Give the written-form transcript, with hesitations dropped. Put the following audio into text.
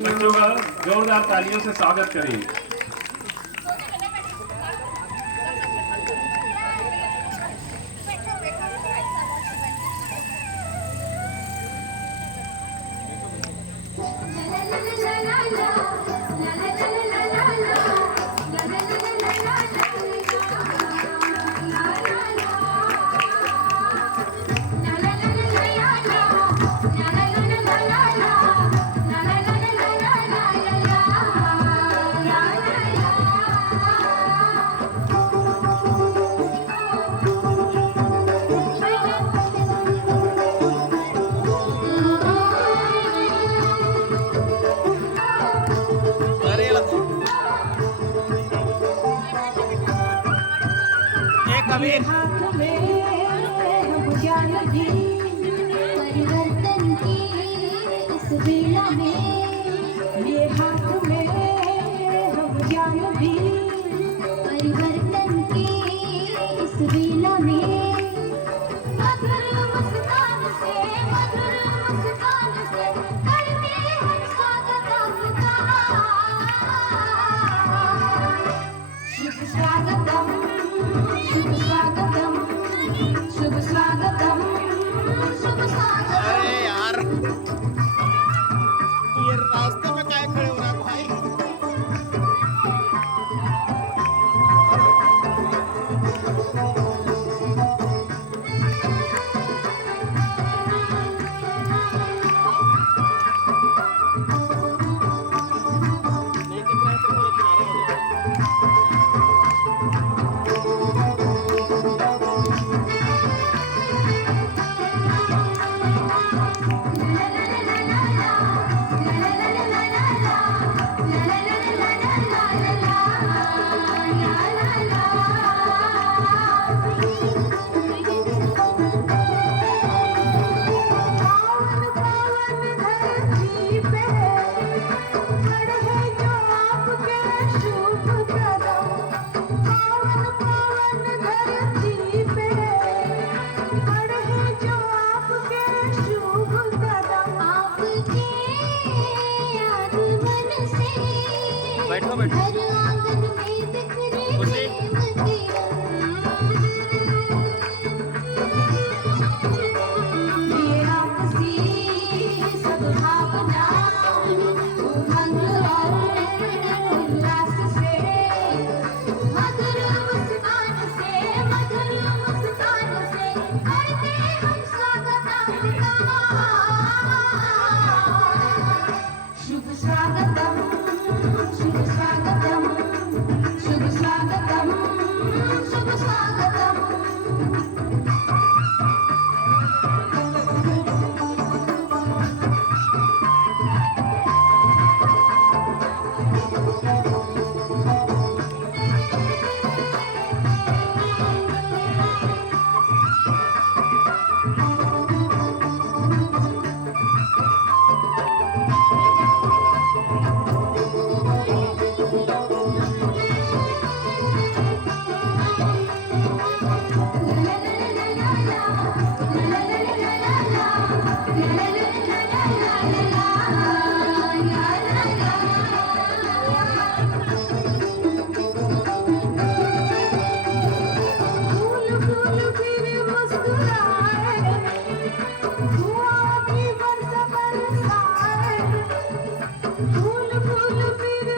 बच्चों का जोरदार तालियों से स्वागत करें। हाथ में ज्ञान भी परिवर्तन की इस वेला में, ये हाथ में हम ज्ञान भी परिवर्तन की इस वेला में। मधुर मुस्कान से करते हैं स्वागत आपका। शुभ स्वागतम, शुभ स्वागतम, शुभ स्वागतम, शुभ स्वागतम। अरे यार ये रास्ते में काय खड़े हो रहा है भाई? नहीं दिख रहा है तो थोड़ा किनारे हो जाओ। बैठो बैठो हर आंगन में बिखरे खुशी। प्रेम के रंग। ये आपसी सद्भावना उमंग और उल्लास से, मधुर मुस्कान से करते हम स्वागत आपका। शुभ स्वागतम, शुभ स्वागतम, शुभ स्वागतम, शुभ स्वागतम। फूल फूल फिर मुस्कुराए, धुआं की बरस बरसाए। फूल फूल फिर